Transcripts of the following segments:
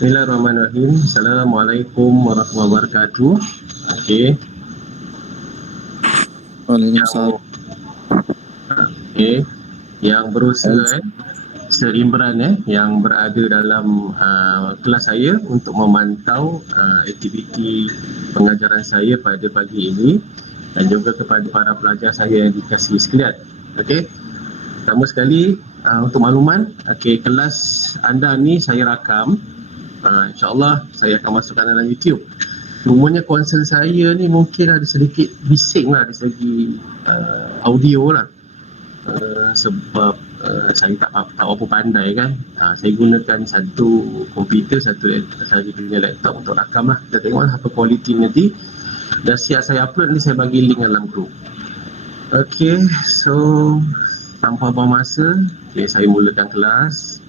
Bismillahirrahmanirrahim. Assalamualaikum warahmatullahi wabarakatuh. Okey. Waalaikumsalam. Okey. Yang berusaha Serimbaran yang berada dalam kelas saya untuk memantau aktiviti pengajaran saya pada pagi ini dan juga kepada para pelajar saya yang dikasihi sekalian. Okey. Pertama sekali untuk makluman, kelas anda ni saya rakam. InsyaAllah saya akan masukkan dalam YouTube. Cumanya concern saya ni mungkin ada sedikit bising lah dari segi audio lah. Sebab saya tak apa pandai kan. Saya gunakan satu komputer, saya punya laptop untuk rakam lah. Kita tengok lah apa kualiti nanti. Dah siap saya upload, nanti saya bagi link dalam group. Okay, so tanpa buang masa, saya mulakan kelas.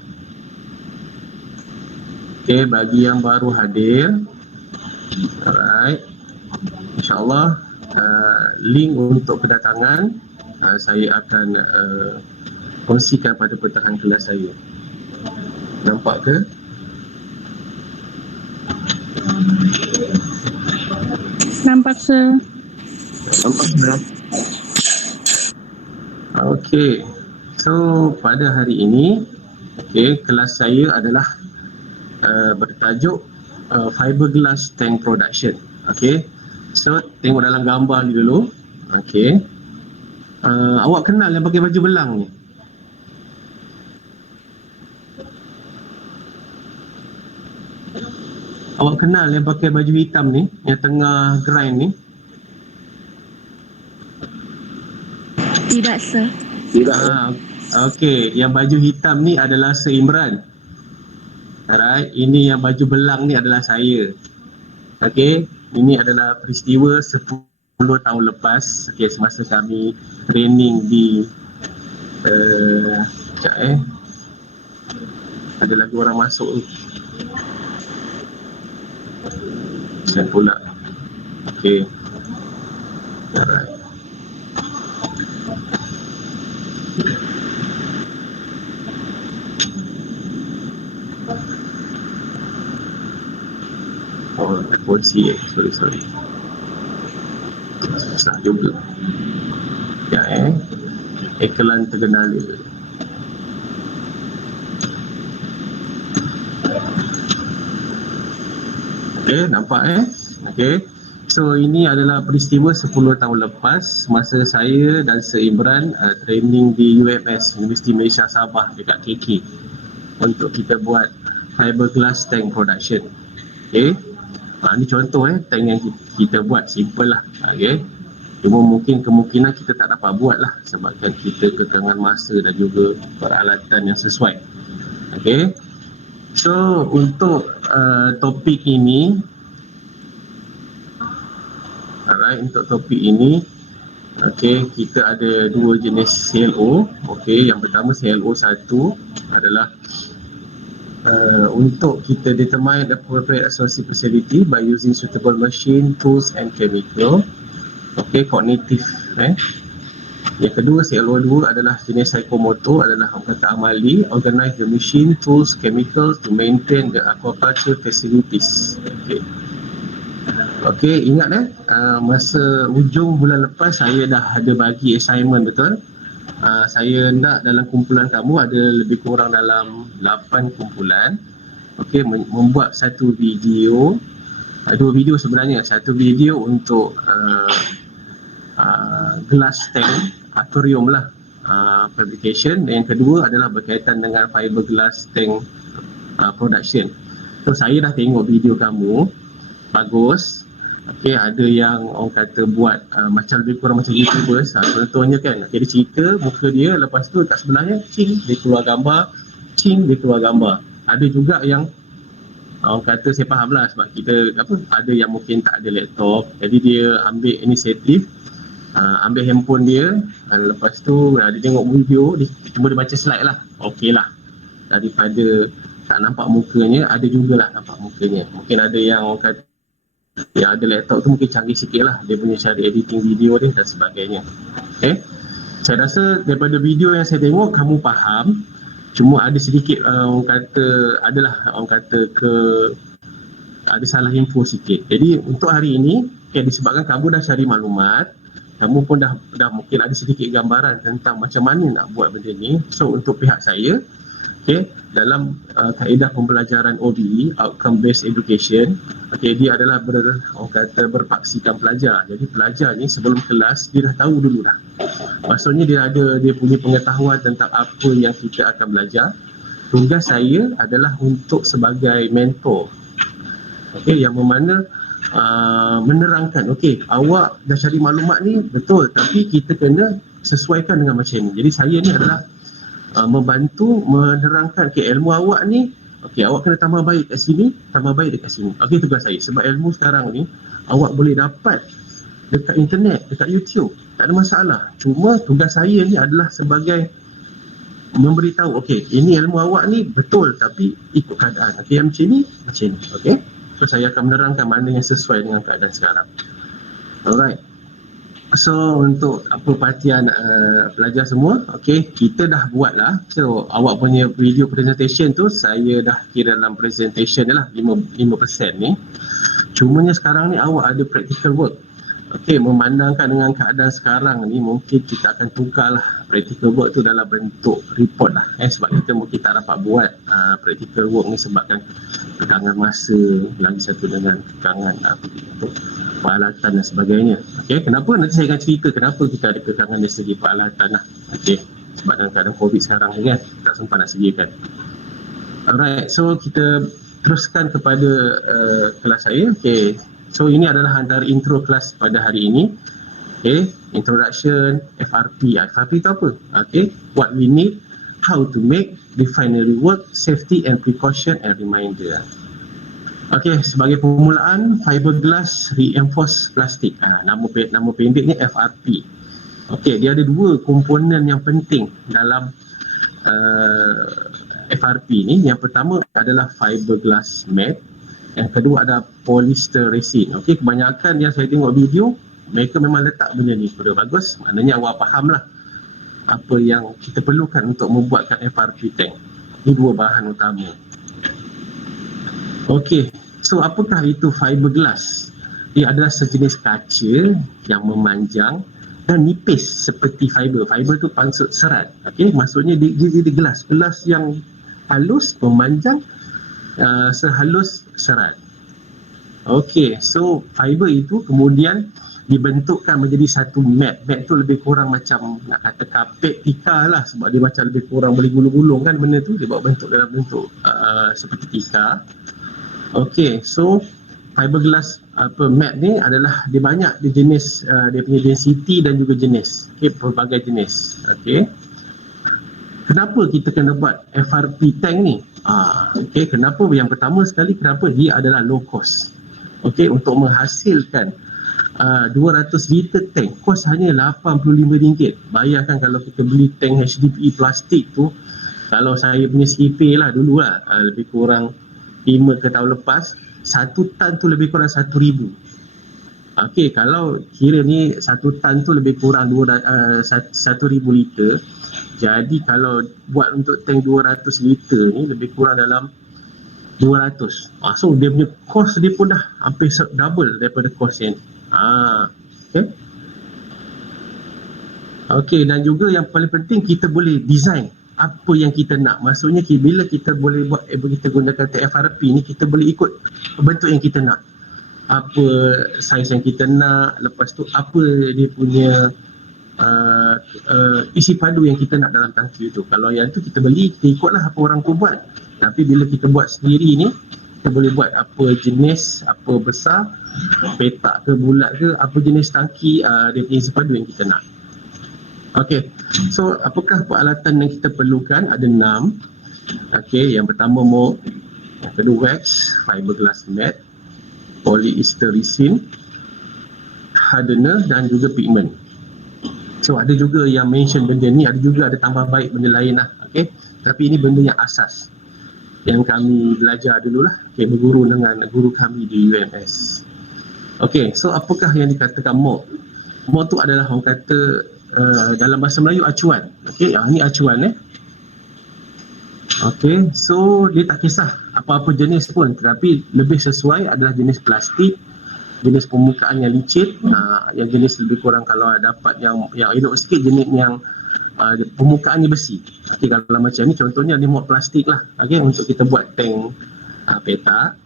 Okay, bagi yang baru hadir, alright, InsyaAllah link untuk kedatangan saya akan kongsikan pada pertengahan kelas saya. Nampak ke? Nampak, sir. Nampak ke? Okey. So pada hari ini, kelas saya adalah bertajuk fiberglass tank production. Okey. So tengok dalam gambar ni dulu. Okey. Awak kenal yang pakai baju belang ni? Awak kenal yang pakai baju hitam ni, yang tengah grind ni? Tidak, sir. Tidak. Okey, yang baju hitam ni adalah Sir Imran. Alright, ini yang baju belang ni adalah saya. Okey, ini adalah peristiwa 10 tahun lepas, semasa kami training di ada lagi orang masuk ni. Saya pula. Okey. Alright. Polisi sorry. Susah juga. Iklan terkenali. Okey, nampak Okey. So ini adalah peristiwa 10 tahun lepas masa saya dan Sir Imran training di UMS, Universiti Malaysia Sabah dekat KK untuk kita buat fiberglass tank production. Okey. Ini contoh tank yang kita buat, simple lah. Okay. Cuma mungkin kemungkinan kita tak dapat buat lah sebabkan kita kekangan masa dan juga peralatan yang sesuai. Okay. So untuk topik ini, untuk topik ini, kita ada dua jenis CLO. Yang pertama CLO 1 adalah untuk kita determine the appropriate associative facility by using suitable machine, tools and chemical. Kognitif. Yang kedua CLO2 adalah jenis psikomotor, adalah kata amali, organize the machine, tools, chemicals to maintain the aquaculture facilities. Ingat masa ujung bulan lepas saya dah ada bagi assignment, betul? Saya nak dalam kumpulan kamu ada lebih kurang dalam 8 kumpulan, membuat satu video, dua video sebenarnya, satu video untuk glass tank aquarium lah, fabrication, dan yang kedua adalah berkaitan dengan fiberglass tank production. So saya dah tengok video kamu, bagus. Ada yang orang kata buat macam lebih kurang macam YouTubers. Contohnya kan, dia cerita muka dia, lepas tu kat sebelahnya cing dia keluar gambar, cing dia keluar gambar. Ada juga yang orang kata, saya faham lah sebab kita ada yang mungkin tak ada laptop, jadi dia ambil inisiatif, ambil handphone dia, lepas tu dia tengok video, cuma dia baca slide lah, okey lah. Daripada tak nampak mukanya, ada jugalah nampak mukanya. Mungkin ada yang orang kata yang ada laptop tu mungkin canggih sikit lah, dia punya cara editing video dia dan sebagainya. Saya rasa daripada video yang saya tengok kamu faham Cuma ada sedikit orang kata ada salah info sikit. Jadi untuk hari ini, disebabkan kamu dah cari maklumat, kamu pun dah mungkin ada sedikit gambaran tentang macam mana nak buat benda ni. So untuk pihak saya, dalam kaedah pembelajaran OBE, Outcome Based Education, dia adalah berpaksikan pelajar. Jadi pelajar ni sebelum kelas dia dah tahu dulu dah. Maksudnya dia punya pengetahuan tentang apa yang kita akan belajar. Tugas saya adalah untuk sebagai mentor, yang memana menerangkan, awak dah cari maklumat ni betul, tapi kita kena sesuaikan dengan macam ni. Jadi saya ni adalah membantu menerangkan, ilmu awak ni, awak kena tambah baik kat sini, tambah baik dekat sini. Tugas saya. Sebab ilmu sekarang ni awak boleh dapat dekat internet, dekat YouTube, tak ada masalah. Cuma tugas saya ni adalah sebagai memberitahu, ini ilmu awak ni betul, tapi ikut keadaan. Yang macam ni, macam ni. So saya akan menerangkan mana yang sesuai dengan keadaan sekarang. Alright. So untuk perhatian pelajar semua, kita dah buat lah. So awak punya video presentation tu saya dah kira dalam presentation je lah, 5% ni. Cumanya sekarang ni awak ada practical work. Memandangkan dengan keadaan sekarang ni, mungkin kita akan tukarlah practical work tu dalam bentuk report lah. Sebab kita mungkin tak dapat buat practical work ni sebabkan tekangan masa, lagi satu dengan tekangan untuk peralatan dan sebagainya. Kenapa? Nanti saya akan cerita kenapa kita ada tekangan dari segi peralatan lah. Sebab dalam keadaan COVID sekarang ni kan, tak sempat nak sediakan. Alright, so kita teruskan kepada kelas saya. So ini adalah antara intro kelas pada hari ini. Introduction, FRP. FRP itu apa? What we need, how to make, refinery work, safety and precaution and reminder. Sebagai permulaan, fiberglass reinforced plastic. Nama pendeknya FRP. Dia ada dua komponen yang penting dalam FRP ni. Yang pertama adalah fiberglass mat. Yang kedua ada polyester resin. Kebanyakan yang saya tengok video, mereka memang letak benda ni sudah bagus. Maknanya awak faham lah apa yang kita perlukan untuk membuatkan FRP tank. Ini dua bahan utama. So apakah itu fiberglass? Dia adalah sejenis kaca yang memanjang dan nipis seperti fiber. Fiber tu maksud serat. Maksudnya dia jadi gelas. Gelas yang halus, memanjang, sehalus serat. So fiber itu kemudian dibentukkan menjadi satu mat. Mat tu lebih kurang macam nak kata kapet tikar lah, sebab dia macam lebih kurang boleh gulung-gulung kan benda tu, dia bawa bentuk dalam bentuk seperti tikar. So fiberglass mat ni adalah dia banyak dia jenis, dia punya density dan juga jenis. Pelbagai jenis. Kenapa kita kena buat FRP tank ni? Kenapa? Yang pertama sekali, kenapa dia adalah low cost. Untuk menghasilkan 200 liter tank, kos hanya RM85. Bayangkan kalau kita beli tank HDPE plastik tu, kalau saya punya skipper lah dulu lah, lebih kurang 5 ke tahun lepas, 1 tan tu lebih kurang 1,000. Kalau kira ni 1 tan tu lebih kurang 1,000 liter. Jadi kalau buat untuk tank 200 liter ni lebih kurang dalam 200. So dia punya kos dia pun dah hampir double daripada kos yang ni. Dan juga yang paling penting, kita boleh design apa yang kita nak. Maksudnya bila kita boleh buat, kita gunakan FRP ni, kita boleh ikut bentuk yang kita nak. Apa saiz yang kita nak, lepas tu apa dia punya isi padu yang kita nak dalam tangki tu. Kalau yang tu kita beli, kita ikutlah apa orang tu buat. Tapi bila kita buat sendiri ni, kita boleh buat apa jenis, apa besar, petak ke bulat ke, apa jenis tangki, dia punya isi padu yang kita nak. So apakah peralatan yang kita perlukan? Ada 6. Yang pertama mold, yang kedua wax, fiberglass mat, polyester resin, hardener dan juga pigment. So ada juga yang mention benda ni, ada juga ada tambah baik benda lain lah. Tapi ini benda yang asas yang kami belajar dululah, berguru dengan guru kami di UMS. So apakah yang dikatakan mold? Mold tu adalah orang kata dalam bahasa Melayu acuan. Ini acuan Okey, so dia tak kisah apa-apa jenis pun, tetapi lebih sesuai adalah jenis plastik, jenis permukaan yang licin, yang jenis lebih kurang kalau dapat yang elok sikit jenis yang permukaannya besi. Okey, kalau macam ni contohnya ni muat plastik lah, okey, untuk kita buat tank petak.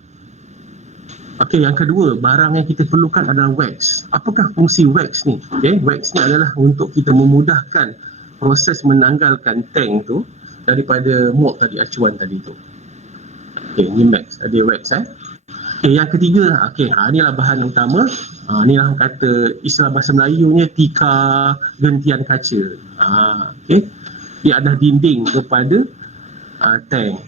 Okey, yang kedua, barang yang kita perlukan adalah wax. Apakah fungsi wax ni? Okey, wax ni adalah untuk kita memudahkan proses menanggalkan tank tu daripada mold tadi, acuan tadi tu. Okey, ni wax, ada wax Okey, yang ketiga, okey, inilah bahan utama. Inilah orang kata istilah bahasa Melayunya tikar gentian kaca. Okey, dia ada dinding kepada tank.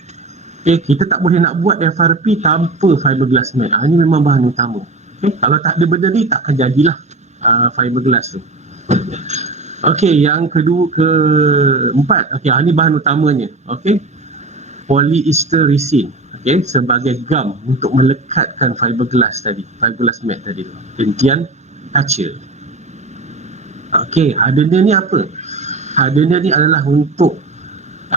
Okey, kita tak boleh nak buat FRP tanpa fiberglass mat. Ini memang bahan utama. Okey, kalau tak ada benda ni takkan jadilah fiberglass tu. Okey, yang keempat, okey, ini bahan utamanya. Okey, polyester resin. Okey, sebagai gam untuk melekatkan fiberglass mat tadi tu, gentian kaca. Okey, hardener ni apa? Hardener ni adalah untuk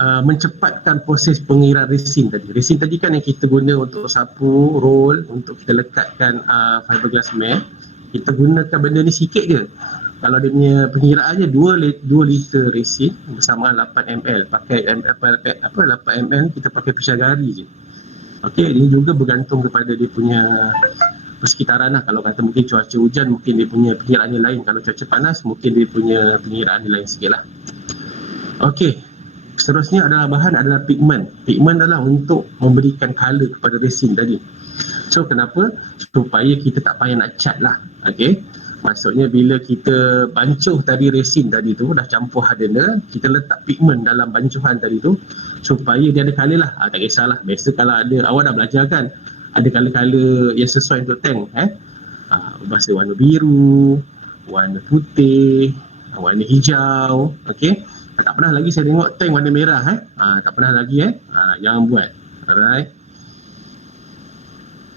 mencepatkan proses pengiraan resin tadi. Resin tadi kan yang kita guna untuk sapu, roll, untuk kita lekatkan fiberglass mat. Kita gunakan benda ni sikit je. Kalau dia punya pengiraannya 2 liter resin bersama 8 ml. Pakai 8 ml kita pakai pisagari je. Okey, ini juga bergantung kepada dia punya persekitaran lah. Kalau kata mungkin cuaca hujan, mungkin dia punya pengiraannya lain. Kalau cuaca panas, mungkin dia punya pengiraannya lain sikit lah. Okey, seterusnya adalah pigment. Pigment adalah untuk memberikan colour kepada resin tadi. So kenapa? Supaya kita tak payah nak cat lah. Okey, maksudnya bila kita bancuh tadi resin tadi tu, dah campur hardener, kita letak pigment dalam bancuhan tadi tu supaya dia ada colour lah. Tak kisahlah, biasa kalau ada, awak dah belajar kan, ada colour-colour yang sesuai untuk tank. Bahasa warna biru, warna putih, warna hijau. Okey, tak pernah lagi saya tengok tank warna merah. Tak pernah lagi. Jangan buat. Alright.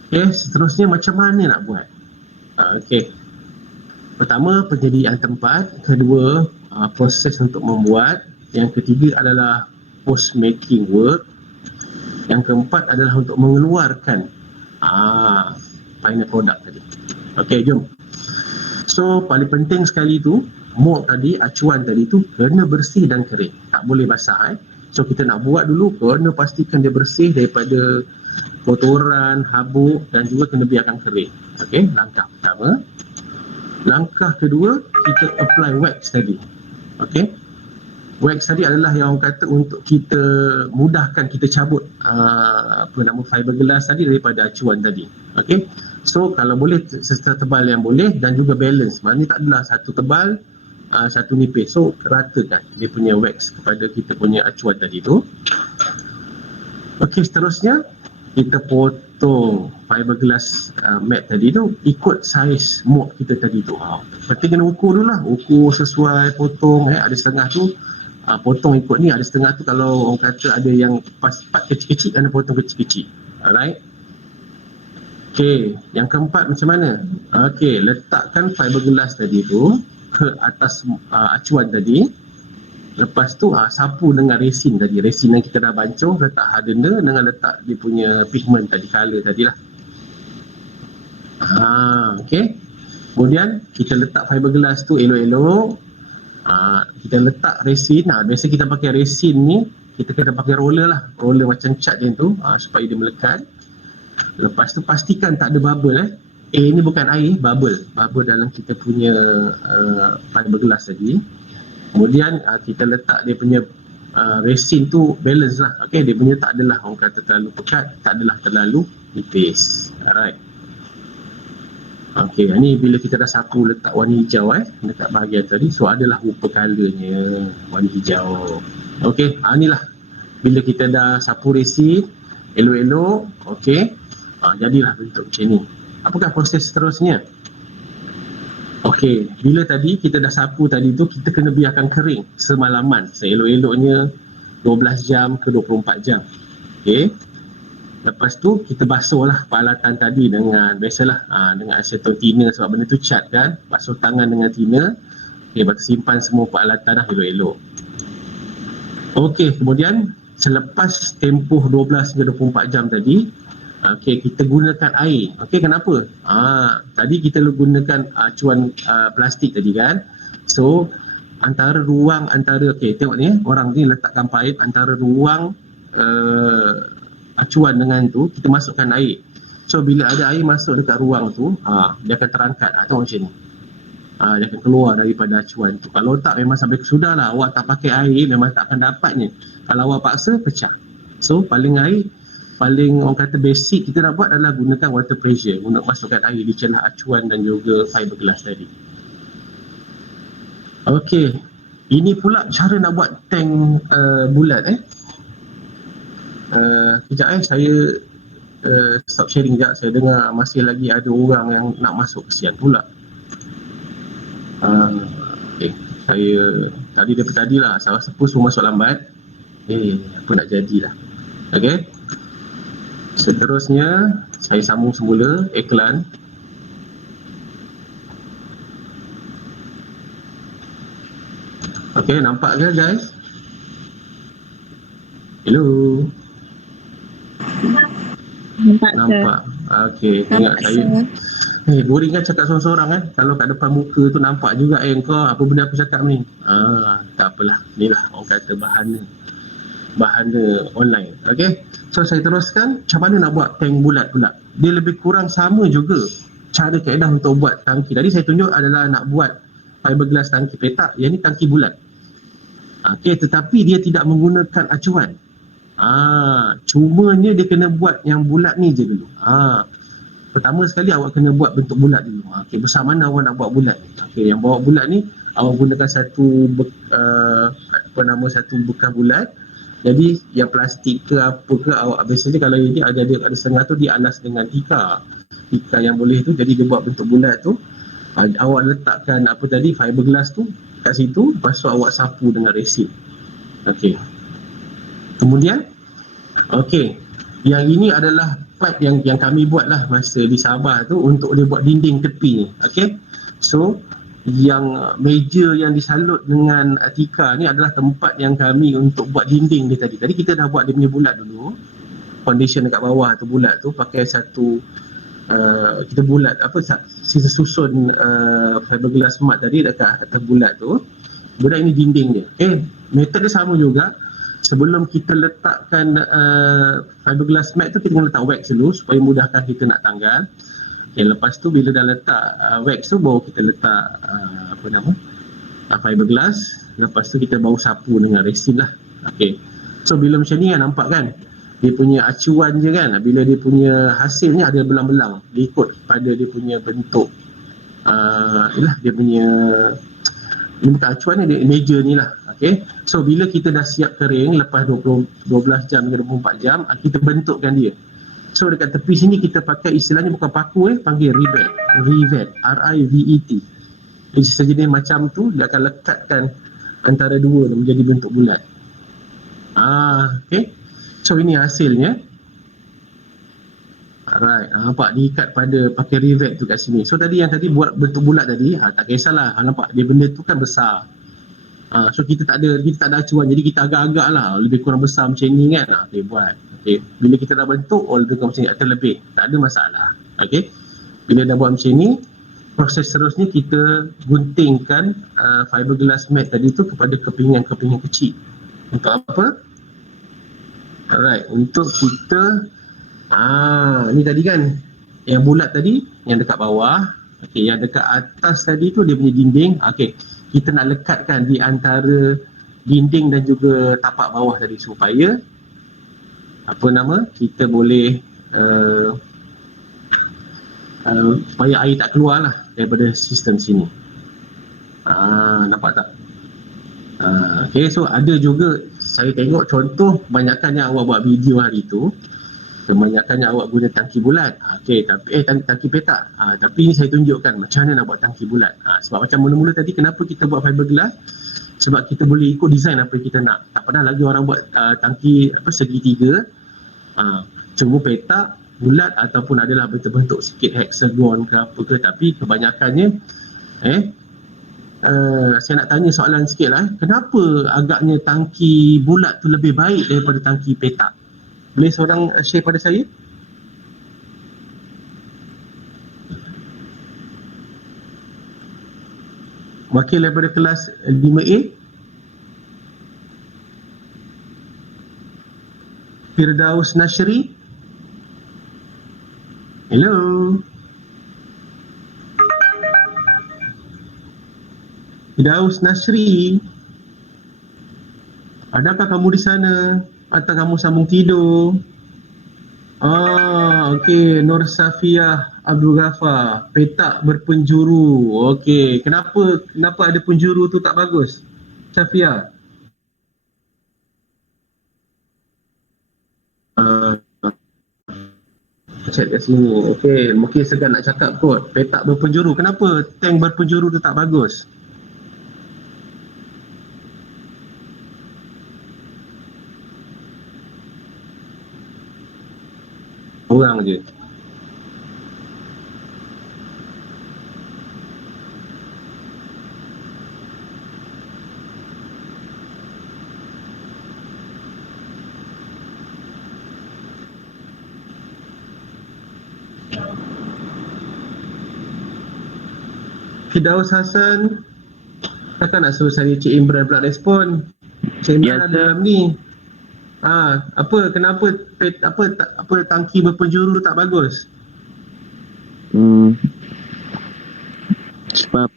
Okey, seterusnya macam mana nak buat? Okey, pertama penyediaan tempat, kedua proses untuk membuat, yang ketiga adalah post making work, yang keempat adalah untuk mengeluarkan final product tadi. Okey, jom. So paling penting sekali tu, mold tadi, acuan tadi tu kena bersih dan kering, tak boleh basah. So kita nak buat dulu, kena pastikan dia bersih daripada kotoran, habuk, dan juga kena biarkan kering. Okey, langkah pertama. Langkah kedua, kita apply wax tadi. Okey, wax tadi adalah yang orang kata untuk kita mudahkan kita cabut fiberglass tadi daripada acuan tadi. Okey, so kalau boleh setebal yang boleh dan juga balance. Maknanya tak adalah satu tebal, satu nipis. So ratakan dia punya wax kepada kita punya acuan tadi tu. Okey, seterusnya kita potong fiberglass mat tadi tu ikut saiz mold kita tadi tu. Penting kena ukur dulu lah, ukur sesuai, potong. Ada setengah tu potong ikut ni, ada setengah tu kalau orang kata ada yang part kecil-kecil, kena potong kecil-kecil. Alright. Okey, yang keempat macam mana? Okey, letakkan fiberglass tadi tu ke atas acuan tadi. Lepas tu sapu dengan resin tadi. Resin yang kita dah bancuh, letak hardener dengan letak dia punya pigment tadi, colour tadi lah. Okey. Kemudian kita letak fiberglass tu elok-elok. Kita letak resin. Biasa kita pakai resin ni, kita kena pakai roller lah. Roller macam cat macam tu, supaya dia melekat. Lepas tu pastikan tak ada bubble. Ini bukan air, bubble. Bubble dalam kita punya fiberglass tadi. Kemudian kita letak dia punya resin tu balance lah. Okey, dia punya tak adalah orang kata terlalu pekat, tak adalah terlalu nipis. Alright. Okey, ni bila kita dah sapu letak warna hijau dekat bahagian tadi, so adalah rupa colournya warna hijau. Okey, inilah bila kita dah sapu resin elok-elok, okey, jadilah bentuk macam ni. Apakah proses seterusnya? Okey, bila tadi kita dah sapu tadi tu, kita kena biarkan kering semalaman, seelok-eloknya 12 jam ke 24 jam. Okey. Lepas tu kita basuhlah peralatan tadi dengan biasalah dengan aseton thinner, sebab benda tu cat kan. Basuh tangan dengan thinner. Okey, lepas tu simpan semua peralatan elok-elok. Okey, kemudian selepas tempoh 12 hingga 24 jam tadi, okey, kita gunakan air. Okey, kenapa? Tadi kita gunakan acuan plastik tadi kan. So antara ruang okey, tengok ni orang ni letakkan paip antara ruang acuan dengan tu, kita masukkan air. So bila ada air masuk dekat ruang tu, dia akan terangkat. Tengok macam ni. Dia akan keluar daripada acuan tu. Kalau tak, memang sampai sudahlah awak tak pakai air, memang tak akan dapatnya. Kalau awak paksa, pecah. So paling orang kata basic kita nak buat adalah gunakan water pressure untuk masukkan air di celah acuan dan juga fiberglass tadi. Okey, ini pula cara nak buat tank bulat. Kejap saya stop sharing sekejap. Saya dengar masih lagi ada orang yang nak masuk, kesian pula. Okey, saya daripada tadi lah, saya suppose masuk lambat. Apa nak jadilah. Okey, seterusnya saya sambung semula iklan. Okey, nampak ke guys? Hello. Nampak. Okey, tengok saya. Boring kan cakap seorang-seorang kan? Kalau kat depan muka tu nampak juga kau apa benda aku cakap ni. Tak apalah. Inilah orang kata bahana online. Okey. So saya teruskan macam mana nak buat tank bulat pula. Dia lebih kurang sama juga cara kaedah untuk buat tangki. Tadi saya tunjuk adalah nak buat fiberglass tangki petak, yang ni tangki bulat. Okey, tetapi dia tidak menggunakan acuan. Cumanya dia kena buat yang bulat ni je dulu. Pertama sekali awak kena buat bentuk bulat dulu. Okey, besar mana awak nak buat bulat ni? Okey, yang bawa bulat ni awak gunakan satu bekas bulat. Jadi yang plastik ke apa ke, awak biasanya kalau ini ada setengah tu dia alas dengan tika yang boleh tu, jadi dia buat bentuk bulat tu. Awak letakkan fiberglass tu kat situ, lepas tu awak sapu dengan resin. Okey. Kemudian yang ini adalah part yang kami buat lah masa di Sabah tu untuk dia buat dinding tepi ni. Okey. So yang meja yang disalut dengan tika ni adalah tempat yang kami untuk buat dinding dia tadi. Tadi kita dah buat dia punya bulat dulu. Foundation dekat bawah tu bulat tu pakai satu kita bulat sisa susun fiberglass mat tadi dekat atas bulat tu. Bulat ini dinding dia. Metod dia sama juga. Sebelum kita letakkan fiberglass mat tu, kita kena letak wax dulu supaya mudahkan kita nak tanggal. Lepas tu bila dah letak wax tu, baru kita letak fiberglass. Lepas tu kita baru sapu dengan resin lah. Okey. So bila macam ni kan, nampak kan dia punya acuan je kan, bila dia punya hasilnya ada belang-belang, dia ikut pada dia punya bentuk dia punya, ini bukan acuan ni, dia meja ni lah. Okay. So bila kita dah siap kering lepas 12 jam hingga 24 jam, kita bentukkan dia. So dekat tepi sini kita pakai istilahnya bukan paku, panggil rivet, R-I-V-E-T. Jadi sejenis macam tu, dia akan lekatkan antara dua tu menjadi bentuk bulat. Okay. So ini hasilnya. Alright, nampak diikat pakai rivet tu kat sini. So tadi yang buat bentuk bulat tadi, tak kisahlah, nampak dia benda tu kan besar. So kita tak ada acuan, jadi kita agak-agak lah lebih kurang besar macam ni kan. Okay, buat. Okay. Bila kita dah bentuk, lebih kurang macam ni atau lebih, tak ada masalah. Okay. Bila dah buat macam ni, proses seterusnya kita guntingkan fiberglass mat tadi tu kepada kepingan-kepingan kecil. Untuk apa? Alright, untuk kita ni tadi kan yang bulat tadi, yang dekat bawah. Okay, yang dekat atas tadi tu dia punya dinding. Okay, kita nak lekatkan di antara dinding dan juga tapak bawah tadi supaya kita boleh supaya air tak keluar lah daripada sistem sini. Nampak tak? Okay, so ada juga saya tengok contoh banyakkannya awak buat video hari tu, kebanyakannya awak guna tangki bulat. Okay, tapi tangki petak. Tapi ini saya tunjukkan macam mana nak buat tangki bulat. Sebab macam mula-mula tadi, kenapa kita buat fiberglass? Sebab kita boleh ikut design apa yang kita nak. Tak pernah lagi orang buat tangki segitiga, cuma petak, bulat ataupun adalah bentuk-bentuk sikit hexagon ke apa ke. Tapi kebanyakannya saya nak tanya soalan sikit lah. Kenapa agaknya tangki bulat tu lebih baik daripada tangki petak? Boleh seorang share pada saya? Wakil daripada kelas 5A, Firdaus Nashri. Hello. Firdaus Nashri. Adakah kamu di sana? Atau kamu sambung tidur? Okey. Nur Safiah Abdul Ghafar. Petak berpenjuru. Okey. Kenapa ada penjuru tu tak bagus? Safiah. Chat kat sini. Okey. Mungkin segan nak cakap kot. Petak berpenjuru. Kenapa tank berpenjuru tu tak bagus? Orang je. Firdaus Hassan, takkan nak suruh saya Cik Imran pula respon. Cik Imran ada dalam ni. Kenapa tangki berpenjuru tak bagus? Sebab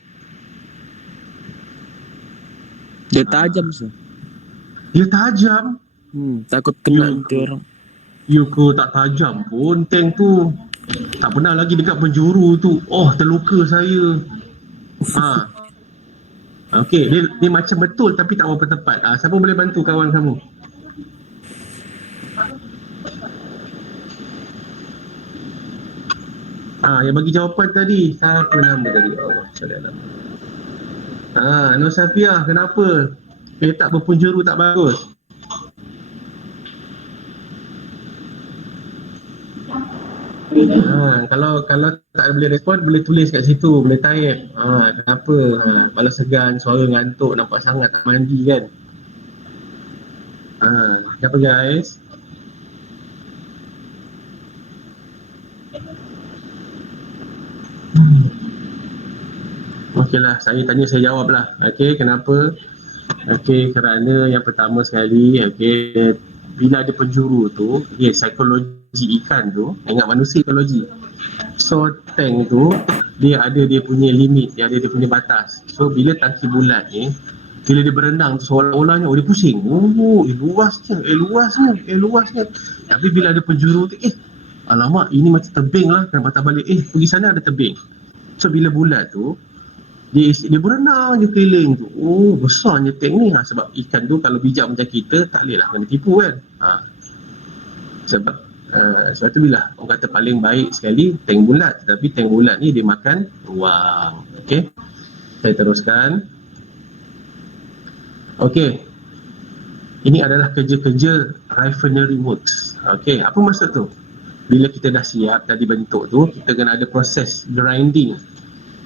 dia tajam sih. Dia tajam? Takut kena nanti orang. Yuko tak tajam pun tank tu. Tak pernah lagi dekat penjuru tu. Oh, terluka saya. Okey, dia macam betul tapi tak berapa tepat. Siapa boleh bantu kawan kamu? Yang bagi jawapan tadi, siapa nama tadi? Allah SWT. Nur Safiah, kenapa petak berpenjuru tak bagus? Kalau tak boleh respon, boleh tulis kat situ, boleh type. Kenapa? Kalau segan, suara ngantuk, nampak sangat tak mandi kan? Kenapa guys? Okeylah, saya tanya saya jawab lah. Okey, kenapa? Okey, kerana yang pertama sekali, okey, bila ada penjuru tu, psikologi ikan tu, ingat manusia psikologi. So tank tu dia ada dia punya limit, dia ada dia punya batas. So bila tangki bulat ni, bila dia berenang tu seolah-olahnya dia pusing. Luasnya. Tapi bila ada penjuru tu, alamak, ini macam tebing lah, kena patah balik. Pergi sana ada tebing. So bila bulat tu, dia berenang je keliling tu. Besarnya tank ni. Sebab ikan tu kalau bijak macam kita, tak boleh lah kena tipu kan. Sebab tu bila orang kata paling baik sekali tank bulat. Tetapi tank bulat ni dia makan ruang. Okey, saya teruskan. Okey, ini adalah kerja-kerja refinery works. Okey, apa maksud tu? Bila kita dah siap tadi bentuk tu, kita kena ada proses grinding,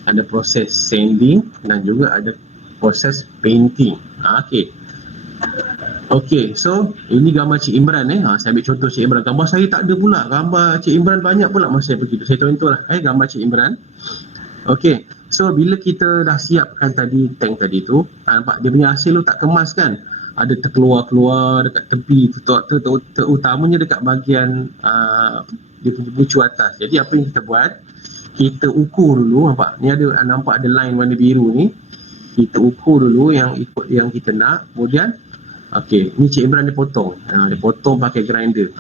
ada proses sanding dan juga ada proses painting. Okey, so ini gambar Cik Imran saya ambil contoh Cik Imran. Gambar saya tak ada pula. Gambar Cik Imran banyak pula masa saya pergi tu. Saya contohlah gambar Cik Imran. Okey, so bila kita dah siapkan tadi tank tadi tu, nampak dia punya hasil tu tak kemas kan? Ada terkeluar-keluar dekat tepi tu, terutamanya dekat bahagian dia punya bucu atas. Jadi apa yang kita buat, kita ukur dulu, nampak ni nampak ada line warna biru ni, kita ukur dulu yang ikut yang kita nak. Kemudian okey, ni Cik Imran dia potong, dia potong pakai grinder,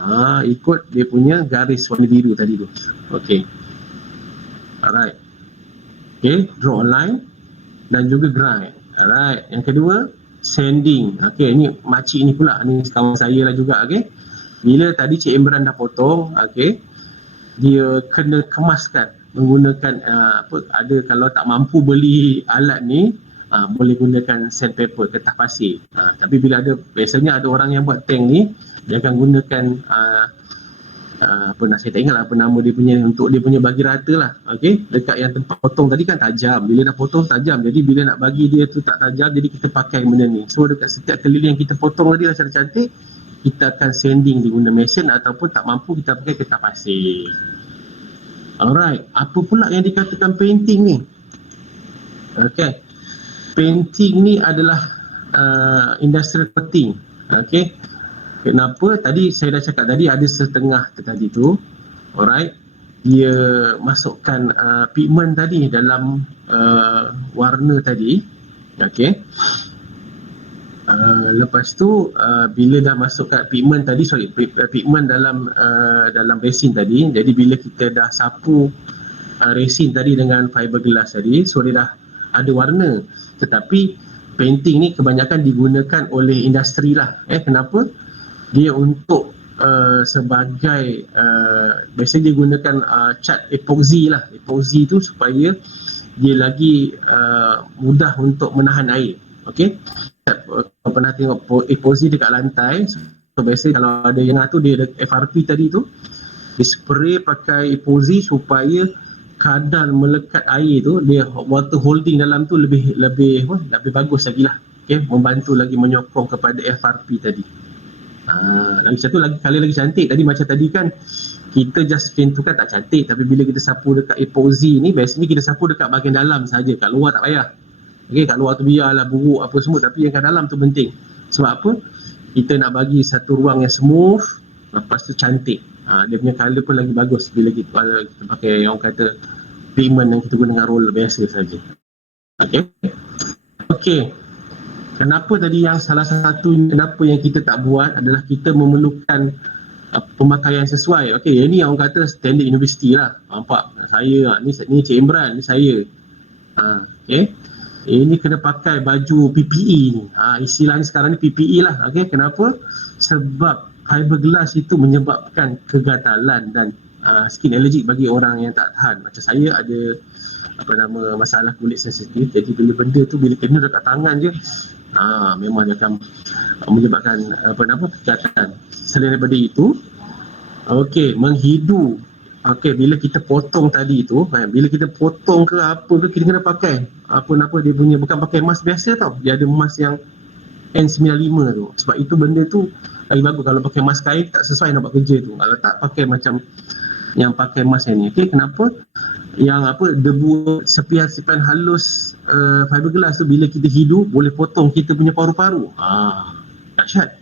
ikut dia punya garis warna biru tadi tu. Okey, alright, okey, draw a line dan juga grind. Alright, yang kedua sanding. Okey, ni makcik ni pula, ni kawan saya lah juga. Okey, bila tadi Cik Imran dah potong, okey, dia kena kemaskan menggunakan ada, kalau tak mampu beli alat ni, boleh gunakan sandpaper, kertas pasir. Tapi bila biasanya ada orang yang buat tank ni, dia akan gunakan saya tak ingat lah apa nama dia punya, untuk dia punya bagi rata lah. Okey, dekat yang tempat potong tadi kan tajam, bila dah potong tajam, jadi bila nak bagi dia tu tak tajam, jadi kita pakai benda ni. So dekat setiap keliling yang kita potong tadi lah secara cantik, kita akan sanding diguna mesin, ataupun tak mampu kita pakai kertas pasir. Alright, apa pula yang dikatakan painting ni? Okey, painting ni adalah industrial coating. Okey, kenapa? Tadi saya dah cakap tadi ada setengah tadi tu, alright, dia masukkan pigment tadi dalam warna tadi. Okey, lepas tu bila dah masukkan pigment tadi, pigment dalam resin tadi, jadi bila kita dah sapu resin tadi dengan fiberglass tadi, so dia dah ada warna. Tetapi painting ni kebanyakan digunakan oleh industri lah. Kenapa? Dia untuk sebagai biasanya dia gunakan cat epoxy lah. Epoxy tu supaya dia lagi mudah untuk menahan air. Okey, kalau pernah tengok epoxy dekat lantai, so biasanya kalau ada yang tu, dia ada FRP tadi tu, dia spray pakai epoxy supaya kadar melekat air tu, dia water holding dalam tu lebih bagus lagi lah. Okay, membantu lagi menyokong kepada FRP tadi. Lagi satu lagi cantik. Tadi macam tadi kan kita just paint tu kan tak cantik, tapi bila kita sapu dekat epoxy ni, biasanya kita sapu dekat bahagian dalam saja, kat luar tak payah. Okay, kat luar tu biarlah buruk apa semua, tapi yang kat dalam tu penting. Sebab apa? Kita nak bagi satu ruang yang smooth, lepas tu cantik. Dia punya colour pun lagi bagus bila kita pakai yang orang kata pigment yang kita guna dengan roller biasa saja. Okey. Kenapa tadi yang salah satu kenapa yang kita tak buat adalah kita memerlukan pemakaian sesuai. Okey, ini yang orang kata standard universiti lah. Nampak? Saya ni Cik Imran, ni saya. Okey. Ini kena pakai baju PPE ni. Istilahnya sekarang ni PPE lah. Okey, kenapa? Sebab fiberglass itu menyebabkan kegatalan dan skin allergic bagi orang yang tak tahan. Macam saya ada masalah kulit sensitif, jadi bila benda tu bila kena dekat tangan je, memang dia akan menyebabkan kegatalan. Selain daripada itu, okey, menghidu. Okey, bila kita potong tadi tu, bila kita potong ke apa tu, kita kena pakai dia punya, bukan pakai mask biasa tau, dia ada mask yang N95 tu. Sebab itu benda tu lagi bagus. Kalau pakai mask kain tak sesuai nak buat kerja tu. Kalau tak pakai macam yang pakai mask ni. Okey, kenapa? Yang debu sepihan-sepihan halus fiberglass tu bila kita hidu boleh potong kita punya paru-paru. Dahsyat.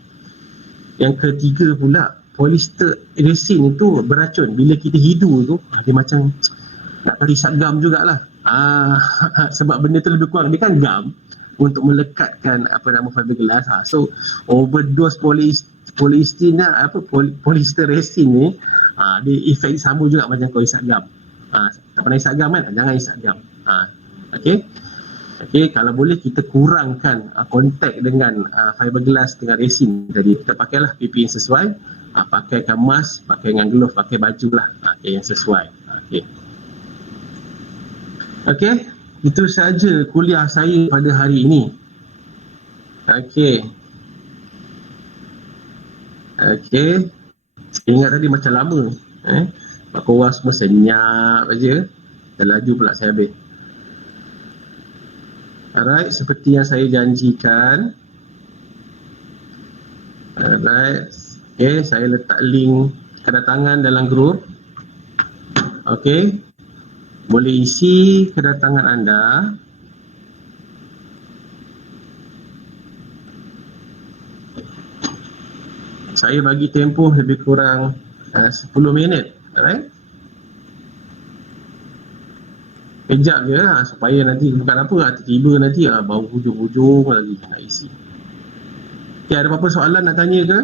Yang ketiga pula, polyester resin itu beracun. Bila kita hidu tu, dia macam nak kali isap gam jugalah. Sebab benda tu lebih kurang dia kan gam untuk melekatkan fiberglass. So overdose polyester resin ni, dia efek sama juga macam kau isap gam. Tak pernah isap gam kan? Jangan isap gam. Okey, kalau boleh kita kurangkan kontak dengan fiberglass dengan resin tadi. Kita pakailah PPE yang sesuai, pakaikan mask, pakai dengan glove, pakai baju lah yang sesuai. Okey, itu saja kuliah saya pada hari ini. Okey, ingat tadi macam lama. Korang semua senyap aja, terlaju pula saya habis. Alright, seperti yang saya janjikan. Alright, saya letak link kedatangan dalam grup. Boleh isi kedatangan anda. Saya bagi tempoh lebih kurang 10 minit. Alright? Kejap je lah, supaya nanti bukan apa, tiba-tiba nanti bau hujung-hujung lagi nak isi. Ada apa-apa soalan nak tanya ke?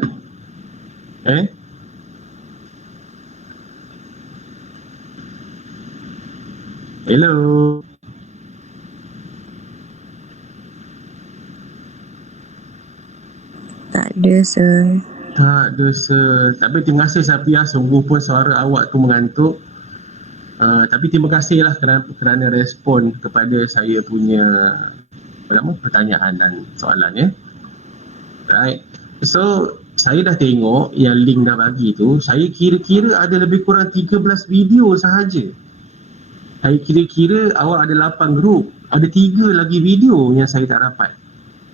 Hello. Tak ada, sir. Tak ada, sir. Tapi terima kasih Safia, sungguh pun suara awak tu mengantuk. Tapi terima kasihlah kerana respon kepada saya punya pertanyaan dan soalan ya. Right. So saya dah tengok yang link dah bagi tu, saya kira-kira ada lebih kurang 13 video sahaja. Saya kira-kira awak ada 8 grup, ada 3 lagi video yang saya tak dapat.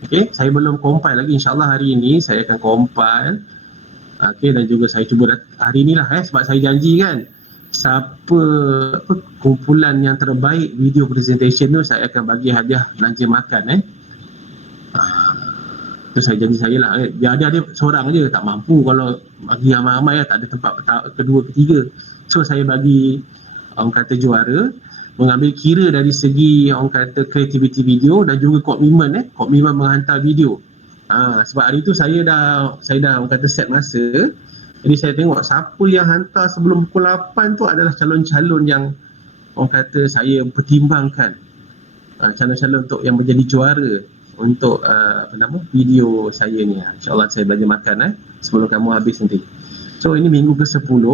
Okey, saya belum compile lagi. InsyaAllah hari ini saya akan compile. Okey, dan juga saya cuba hari inilah sebab saya janji kan, siapa kumpulan yang terbaik video presentation tu saya akan bagi hadiah belanja makan tu saya janji saya lah. Dia seorang je tak mampu, kalau bagi ramai-ramai tak ada tempat kedua ketiga. So saya bagi orang kata juara, mengambil kira dari segi orang kata kreativiti video dan juga komitmen menghantar video. Sebab hari tu saya dah orang kata set masa. Jadi saya tengok siapa yang hantar sebelum pukul 8 tu adalah calon-calon yang orang kata saya pertimbangkan. Calon-calon untuk yang menjadi juara untuk video saya ni. InsyaAllah saya belanja makan sebelum kamu habis nanti. So ini minggu ke-10.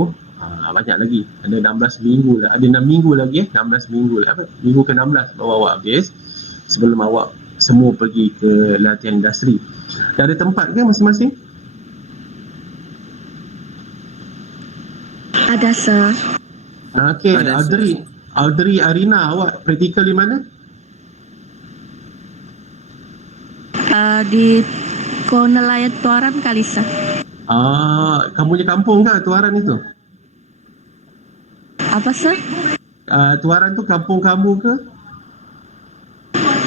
Banyak lagi, ada 16 minggu lah, ada 6 minggu lagi 16 minggu lah, minggu ke-16 baru awak habis sebelum awak semua pergi ke latihan industri. Dah ada tempat ke masing-masing? Ada sir. Okey, Ada, Audrey Arina, awak praktikal di mana? Di Nelayan Tuaran kali sir. Kamu punya kampung ke Tuaran itu? Apa sir? Tuaran tu kampung kamu ke?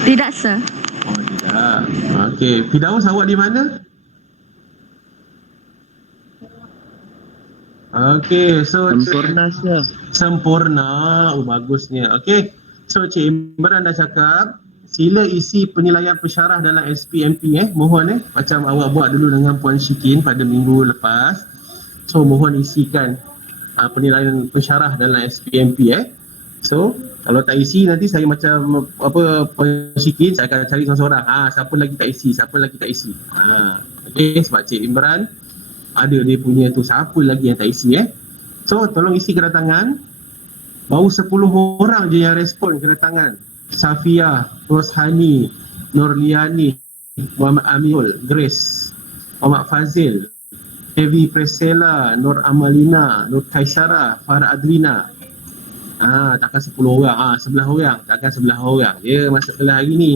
Tidak sir. Oh tidak. Okey, Firdaus awak di mana? Okey, so Sempurna sir. Sempurna. Bagusnya. Okey. So Cik Imran dah cakap, sila isi penilaian pensyarah dalam SPMP mohon macam awak buat dulu dengan Puan Syikin pada minggu lepas. So mohon isikan penilaian pensyarah dalam SPMP So kalau tak isi nanti saya macam Puan Syikin, saya akan cari seorang-seorang. Siapa lagi tak isi. Okey, sebab Cik Imran ada dia punya tu, siapa lagi yang tak isi So tolong isi kedatangan. Baru 10 orang je yang respon kedatangan. Safia, Roshani, Nurliani, Muhammad Amirul, Grace, Muhammad Fazil, Evi Presela, Nur Amalina, Nur Kaisara, Farah Adlina. Takkan 10 orang, 11 orang. Takkan 11 orang dia masuk kelas hari ni.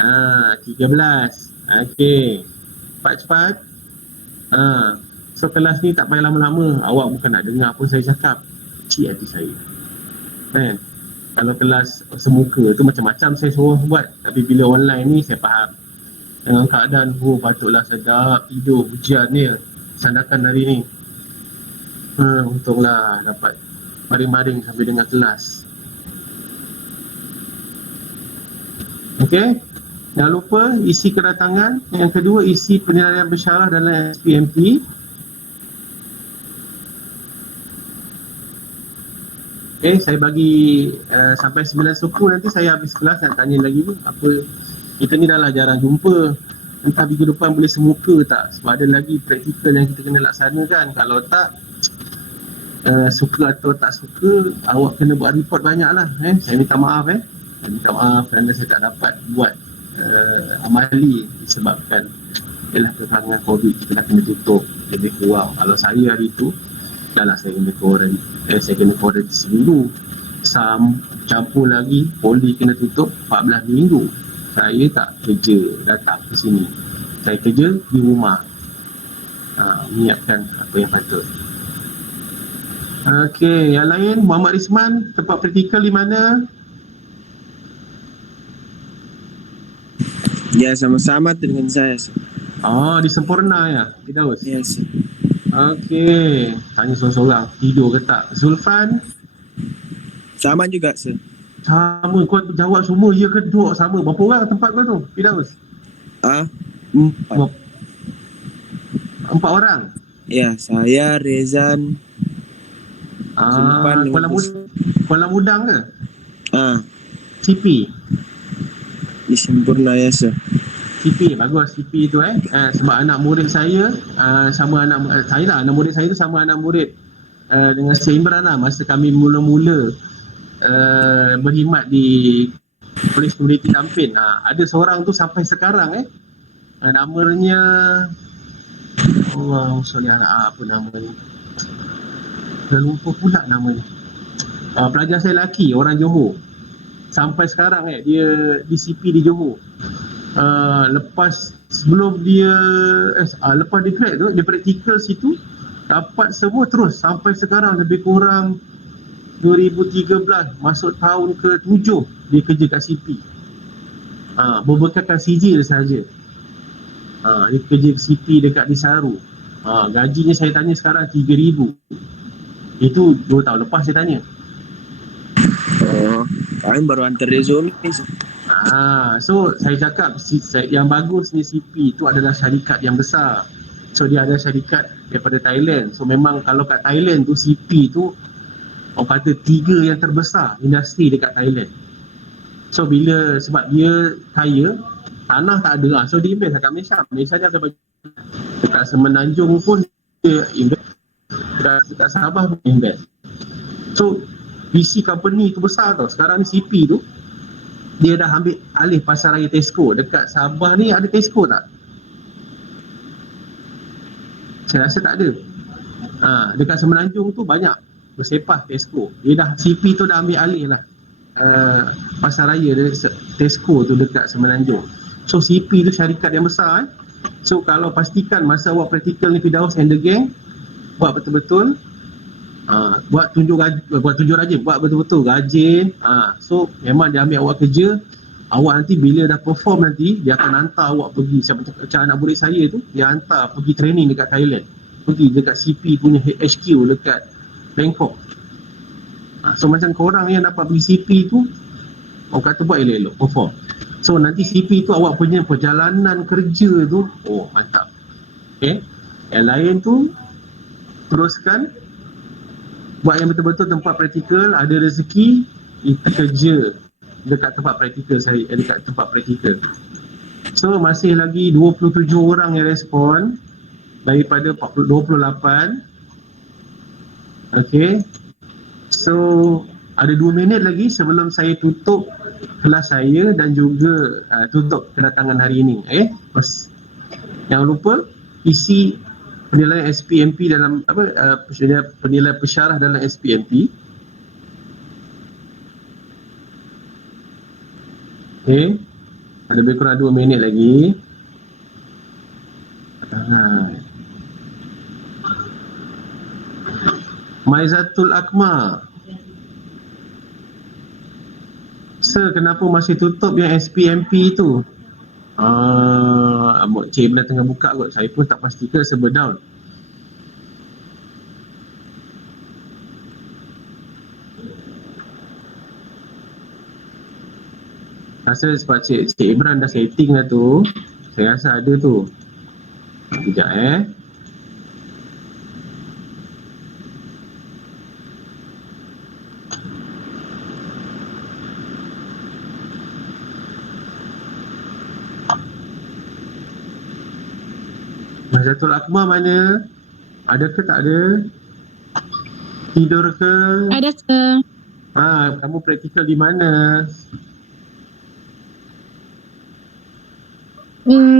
13. Okey. Cepat-cepat. So kelas ni tak payah lama-lama. Awak bukan nak dengar pun saya cakap. Kecil hati saya. Kalau kelas semuka tu macam-macam saya suruh buat. Tapi bila online ni saya faham. Dengan keadaan patutlah sedap tidur hujan ni sandakan hari ni. Untunglah dapat baring-baring sampai dengan kelas. Okey, jangan lupa isi kedatangan. Yang kedua, isi penilaian pensyarah dalam SPMP. Okey, saya bagi sampai 9 suku. Nanti saya habis kelas nak tanya lagi apa. Kita ni dah lah jarang jumpa. Entah minggu depan boleh semuka tak? Sebab ada lagi praktikal yang kita kena laksanakan. Kalau tak, suka atau tak suka, awak kena buat report banyak lah. Saya minta maaf saya minta maaf kerana saya tak dapat buat amali disebabkan ialah kekurangan COVID, kita dah kena tutup lebih kurang. Kalau saya hari tu dah lah saya kena quarantine seminggu, campur lagi poli kena tutup 14 minggu. Saya tak kerja datang ke sini, saya kerja di rumah, menyiapkan apa yang patut. Okey, yang lain, Muhammad Rizman, tempat praktikal di mana? Ya, sama-sama dengan saya sir. Di Sempurna ya, Firdaus? Yes. Okey, tanya seorang-seorang, tidur ke tak? Zulfan? Sama juga sir. Sama, kau jawab semua ya ke dua sama. Berapa orang tempat kau tu, Firdaus? 4. 4 orang? Ya, saya, Rezan, Zulfan dengan Kuala Mudang ke? CP? di Sempurna ya sir. CP, bagus CP tu sebab anak murid saya sama anak murid saya tu sama anak murid dengan Syed Imran lah masa kami mula-mula berkhidmat di Polis Komuniti Tampin. Ada seorang tu sampai sekarang namanya Allah Salli ala apa nama ni? Dah lupa pula nama ni. Pelajar saya lelaki, orang Johor. Sampai sekarang dia DCP di Johor. Lepas sebelum dia lepas dia grad tu, dia praktikal situ, dapat semua terus sampai sekarang lebih kurang 2013 masuk tahun ke-7 dia kerja kat CP. Berbekalkan sijil saja. Dia kerja CP dekat Desaru. Gajinya saya tanya sekarang 3,000. Itu 2 tahun lepas saya tanya. Oh, kami baru hantar resume. So saya cakap yang bagusnya CP itu adalah syarikat yang besar. So dia ada syarikat daripada Thailand. So memang kalau kat Thailand tu CP tu orang kata 3 yang terbesar industri dekat Thailand. So sebab dia kaya, tanah tak ada, so dia invest kat Malaysia. Malaysia dia ada bagi dekat Semenanjung pun dia invest, dekat Sabah pun invest. So PC company tu besar tau. Sekarang ni CP tu dia dah ambil alih pasaraya Tesco. Dekat Sabah ni ada Tesco tak? Saya rasa tak ada. Dekat Semenanjung tu banyak bersepah Tesco. CP tu dah ambil alih lah pasaraya Tesco tu dekat Semenanjung. So CP tu syarikat yang besar. So kalau pastikan masa awak praktikal ni Firdaus and the gang, buat betul-betul, buat tunjuk rajin, buat betul-betul rajin. So memang dia ambil awak kerja. Awak nanti bila dah perform nanti, dia akan hantar awak pergi, macam anak budak saya tu, dia hantar pergi training dekat Thailand, pergi dekat CP punya HQ dekat Bangkok. So macam korang yang dapat pergi CP tu, orang kata buat elok-elok, perform. So nanti CP tu awak punya perjalanan kerja tu, mantap. Okay, yang lain tu teruskan buat yang betul-betul tempat praktikal, ada rezeki, itu kerja dekat tempat praktikal saya, dekat tempat praktikal. So masih lagi 27 orang yang respon daripada 28. Okay, so ada 2 minit lagi sebelum saya tutup kelas saya dan juga tutup kedatangan hari ini. Jangan lupa isi penilaian SPMP dalam penilaian pesyarah dalam SPMP. Okay, ada lebih kurang 2 minit lagi. Maizatul Akmal, Sir, kenapa masih tutup yang SPMP tu? Cik Ibn tengah buka kot. Saya pun tak pastikan server down. Rasa sebab Cik Ibran dah setting dah tu. Saya rasa ada tu. Sekejap Mazatul Akmal mana? Ada ke tak ada? Tidur ke? Ada, Sir. Kamu praktikal di mana?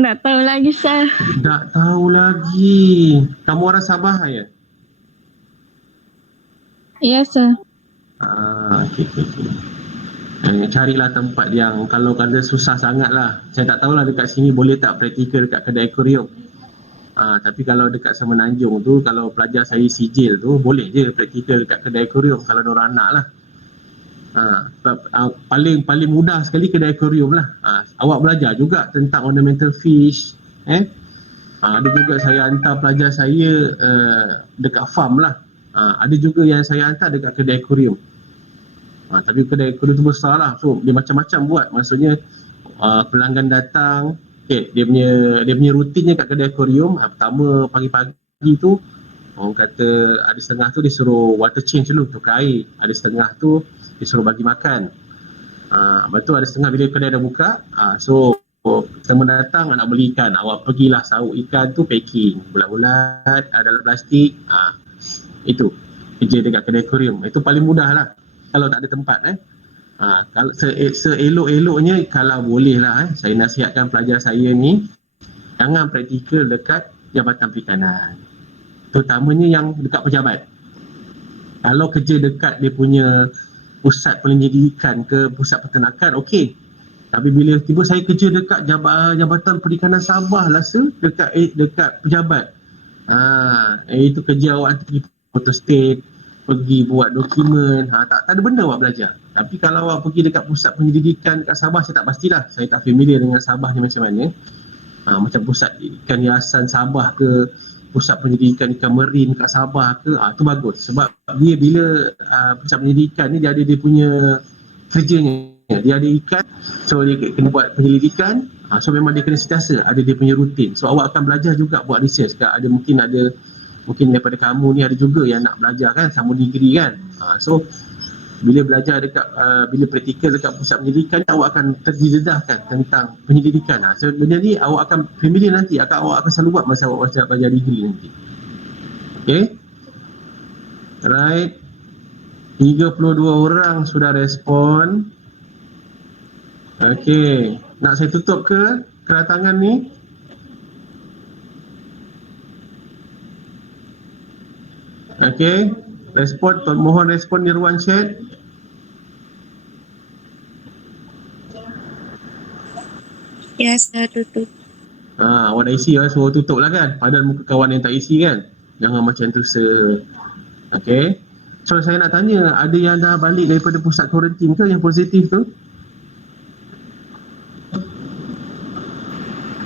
Tak tahu lagi, Sir. Tak tahu lagi. Kamu orang Sabah ya? Ya, Sir. Okay. Carilah tempat yang kalau kata susah sangat lah. Saya tak tahulah dekat sini boleh tak praktikal dekat kedai akuarium. Tapi kalau dekat Semenanjung tu, kalau pelajar saya sijil tu, boleh je praktikal dekat kedai akuarium kalau diorang nak lah. Paling mudah sekali kedai akuarium lah. Awak belajar juga tentang ornamental fish. Ada juga saya hantar pelajar saya dekat farm lah. Ada juga yang saya hantar dekat kedai akuarium. Tapi kedai akuarium tu besar lah. So dia macam-macam buat. Maksudnya pelanggan datang, dia punya rutinnya kat kedai akuarium. Pertama pagi-pagi tu orang kata ada setengah tu dia suruh water change dulu, tukar air. Ada setengah tu dia suruh bagi makan. Lepas tu ada setengah bila kedai dah buka, so customer datang nak beli ikan, awak pergilah sauk ikan tu, packing bulat-bulat dalam plastik. Itu kerja dekat kedai akuarium. Itu paling mudah lah kalau tak ada tempat. Kalau seelok-eloknya kalau boleh lah, saya nasihatkan pelajar saya ni jangan praktikal dekat Jabatan Perikanan. Terutamanya yang dekat pejabat. Kalau kerja dekat dia punya pusat penyelidikan ke pusat peternakan, okey. Tapi bila tiba saya kerja dekat Jabatan Perikanan Sabah lah dekat pejabat. Itu kerja awak pergi photostat, pergi buat dokumen, tak ada benda awak belajar. Tapi kalau awak pergi dekat pusat penyelidikan dekat Sabah, saya tak pastilah. Saya tak familiar dengan Sabah ni macam mana. Macam pusat ikan hiasan Sabah ke, pusat penyelidikan ikan merin kat Sabah ke, tu bagus. Sebab dia bila pusat penyelidikan ni dia ada dia punya kerjanya. Dia ada ikan, so dia kena buat penyelidikan, so memang dia kena sentiasa ada dia punya rutin. So awak akan belajar juga buat research. Mungkin daripada kamu ni ada juga yang nak belajar kan, sama degree kan. So bila belajar dekat bila praktikal dekat pusat penyelidikan, awak akan terdedahkan tentang penyelidikan. So benda ni awak akan familiar nanti, awak akan selalu buat masa awak belajar degree nanti. Okay, right. 32 orang sudah respon. Okey, nak saya tutup ke kedatangan ni? Okey, mohon respon di ruang chat. Ya, sir, tutup. Awak dah isi, suruh tutup lah kan. Padahal muka kawan yang tak isi kan. Jangan macam tu Okey. So saya nak tanya, ada yang dah balik daripada pusat kuarantin ke yang positif tu?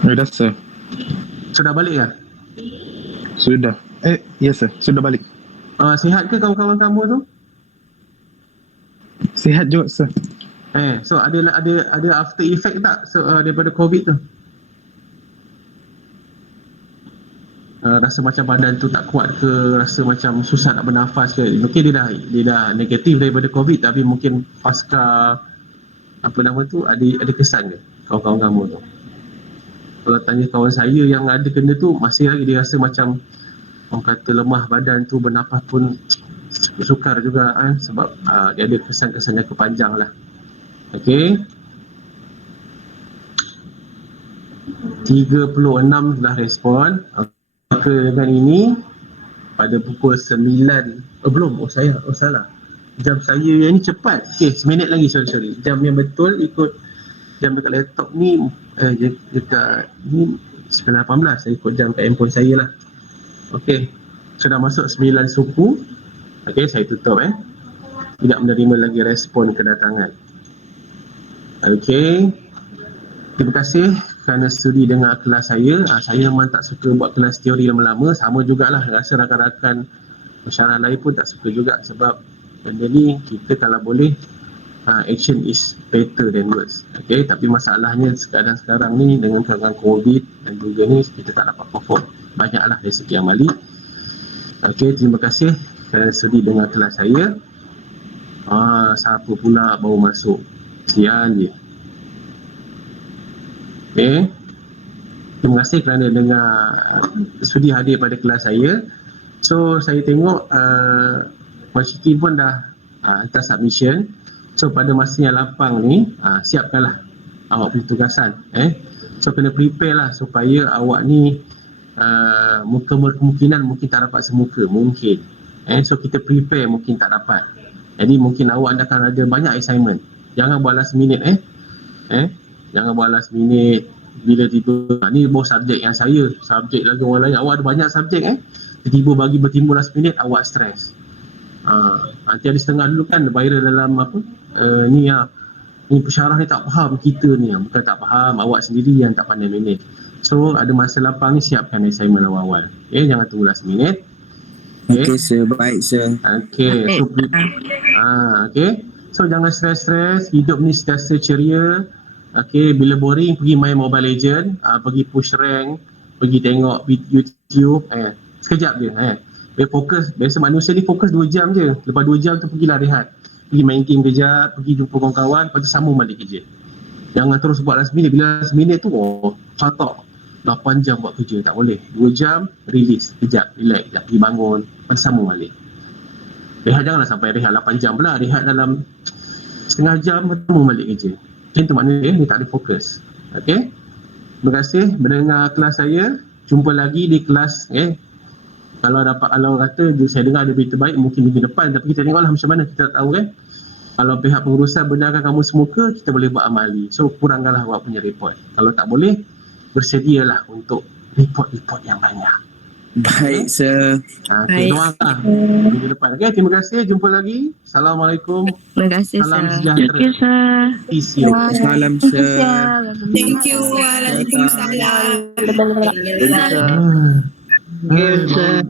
Dah sir. Sudah balik ke? Sudah. Yes sir, sudah balik. Sihat ke kawan-kawan kamu tu? Sihat juga sir. So ada after effect tak daripada COVID tu? Rasa macam badan tu tak kuat ke, rasa macam susah nak bernafas ke? Mungkin dia dah negatif daripada COVID, tapi mungkin pasca ada kesan ke kawan-kawan kamu tu? Kalau tanya kawan saya yang ada kena tu, masih lagi dia rasa macam orang kata lemah badan tu, bernafas pun sukar juga kan, sebab dia ada kesan-kesan jangka panjang lah. Okey, 36 dah respon. Maka dengan ini pada pukul 9 salah, jam saya yang ni cepat. Okey, seminit lagi, sorry. Jam yang betul ikut jam dekat laptop ni, dekat ni 9.18, saya ikut jam kat handphone saya lah. Okey, sudah masuk 9 suku. Okey, saya tutup tidak menerima lagi respon kedatangan. Okey, terima kasih kerana studi dengar kelas saya. Saya memang tak suka buat kelas teori lama-lama, sama jugalah rasa rakan-rakan pensyarah lain pun tak suka juga, sebab benda ni kita kalau boleh action is better than words. Okay, tapi masalahnya sekarang ni dengan keadaan COVID dan juga ni kita tak dapat perform banyaklah dari segi amali. Okay, terima kasih kerana sudi dengar kelas saya. Siapa pula baru masuk, sian je. Okay, terima kasih kerana dengar, sudi hadir pada kelas saya. So saya tengok Puan Syiki pun dah hantar submission. So pada masa yang lapang ni, siapkanlah awak punya tugasan. So kena prepare lah supaya awak ni kemungkinan mungkin tak dapat semuka, mungkin. So kita prepare mungkin tak dapat. Jadi mungkin awak akan ada banyak assignment. Jangan buat last minute Jangan buat last minute. Bila tiba, ni baru subjek yang saya, subjek lagi orang lain, awak ada banyak subjek tiba-tiba bagi bertimbul last minute, awak stres. Nanti ada setengah dulu kan viral dalam ni pensyarah ni tak faham kita ni. Bukan tak faham, awak sendiri yang tak pandai manage. So ada masa lapang ni, siapkan assignment awal-awal. Jangan tunggu last minute. Okay sir, baik sir. Okay, so okay, so jangan stres-stres, hidup ni sentiasa ceria. Okay, bila boring pergi main Mobile Legend, pergi push rank, pergi tengok YouTube, sekejap je. Dia fokus, biasa manusia ni fokus 2 jam je. Lepas 2 jam tu pergilah rehat. Pergi main game kejap, pergi jumpa kawan-kawan, lepas tu sambung balik kerja. Jangan terus buat last minute. Bila last minute tu, catok 8 jam buat kerja, tak boleh. 2 jam, release, kejap, relax, kejap, pergi bangun, lepas tu sambung balik. Rehat janganlah sampai rehat 8 jam pula. Rehat dalam setengah jam, sambung balik kerja. Macam tu maknanya ni tak ada fokus. Okay, terima kasih mendengar kelas saya. jumpa lagi di kelas. Kalau kata saya dengar ada berita baik mungkin minggu depan, tapi kita tengoklah macam mana, kita tak tahu kan. Kalau pihak pengurusan benarkan kamu semua ke, kita boleh buat amali. So kurangkanlah awak punya report. Kalau tak boleh, bersedialah untuk report-report yang banyak. Baik, sir. Okay, doakan minggu depan. Okay, terima kasih. Jumpa lagi. Assalamualaikum. Terima kasih, Salam sir. sejahtera. Okay, sir. Peace you. Salam, sir. Thank you. Waalaikumsalam. Thank you, sir. Ah. Okay, sir.